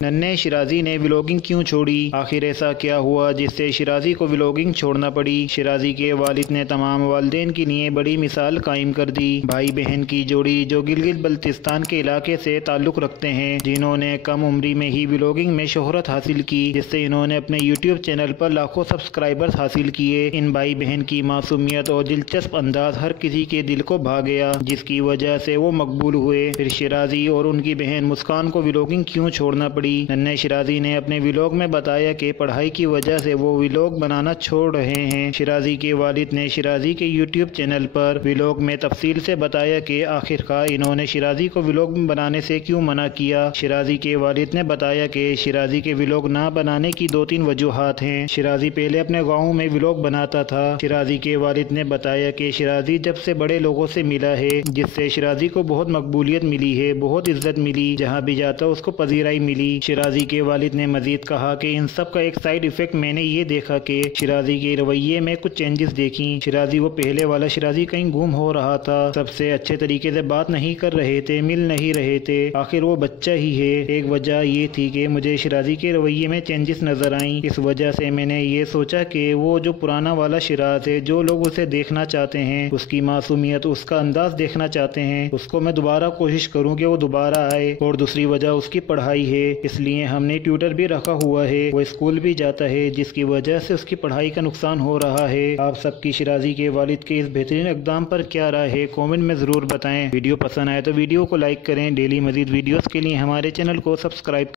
नन्हे शिराजी ने व्लॉगिंग क्यों छोड़ी? आखिर ऐसा क्या हुआ जिससे शिराजी को व्लॉगिंग छोड़ना पड़ी? शिराजी के वालिद ने तमाम वालिदैन के लिए बड़ी मिसाल कायम कर दी। भाई बहन की जोड़ी जो गिलगित बल्तिस्तान के इलाके से ताल्लुक़ रखते हैं, जिन्होंने कम उम्री में ही व्लॉगिंग में शोहरत हासिल की, जिससे इन्होंने अपने यूट्यूब चैनल पर लाखों सब्सक्राइबर्स हासिल किए। इन भाई बहन की मासूमियत और दिलचस्प अंदाज हर किसी के दिल को भा गया, जिसकी वजह से वो मकबूल हुए। फिर शिराजी और उनकी बहन मुस्कान को व्लॉगिंग क्यों छोड़ना पड़ी? नन्हे शिराजी ने अपने व्लॉग में बताया कि पढ़ाई की वजह से वो व्लॉग बनाना छोड़ रहे हैं। शिराजी के वालिद ने शिराजी के यूट्यूब चैनल पर व्लॉग में तफसील से बताया कि आखिरकार इन्होंने शिराजी को व्लॉग बनाने से क्यों मना किया। शिराजी के वालिद ने बताया कि शिराजी के व्लॉग ना बनाने की 2-3 वजूहात हैं। शिराजी पहले अपने गाँव में व्लॉग बनाता था। शिराजी के वालिद ने बताया कि शिराजी जब से बड़े लोगों से मिला है, जिससे शिराजी को बहुत मकबूलियत मिली है, बहुत इज्जत मिली, जहाँ भी जाता उसको पजीराई मिली। शिराजी के वालिद ने मजीद कहा कि इन सब का एक साइड इफेक्ट मैंने ये देखा कि शिराजी के रवैये में कुछ चेंजेस देखी। शिराजी वो पहले वाला शिराजी कहीं गुम हो रहा था, सबसे अच्छे तरीके से बात नहीं कर रहे थे, मिल नहीं रहे थे, आखिर वो बच्चा ही है। एक वजह ये थी कि मुझे शिराजी के रवैये में चेंजेस नजर आई। इस वजह से मैंने ये सोचा कि वो जो पुराना वाला शिराज है, जो लोग उसे देखना चाहते हैं, उसकी मासूमियत, उसका अंदाज देखना चाहते हैं, उसको मैं दोबारा कोशिश करूँ कि वो दोबारा आए। और दूसरी वजह उसकी पढ़ाई है, इसलिए हमने ट्यूटर भी रखा हुआ है। वो स्कूल भी जाता है, जिसकी वजह से उसकी पढ़ाई का नुकसान हो रहा है। आप सबकी शिराजी के वालिद के इस बेहतरीन इक़दाम पर क्या राय है, कमेंट में ज़रूर बताएं। वीडियो पसंद आए तो वीडियो को लाइक करें। डेली मज़ीद वीडियोस के लिए हमारे चैनल को सब्सक्राइब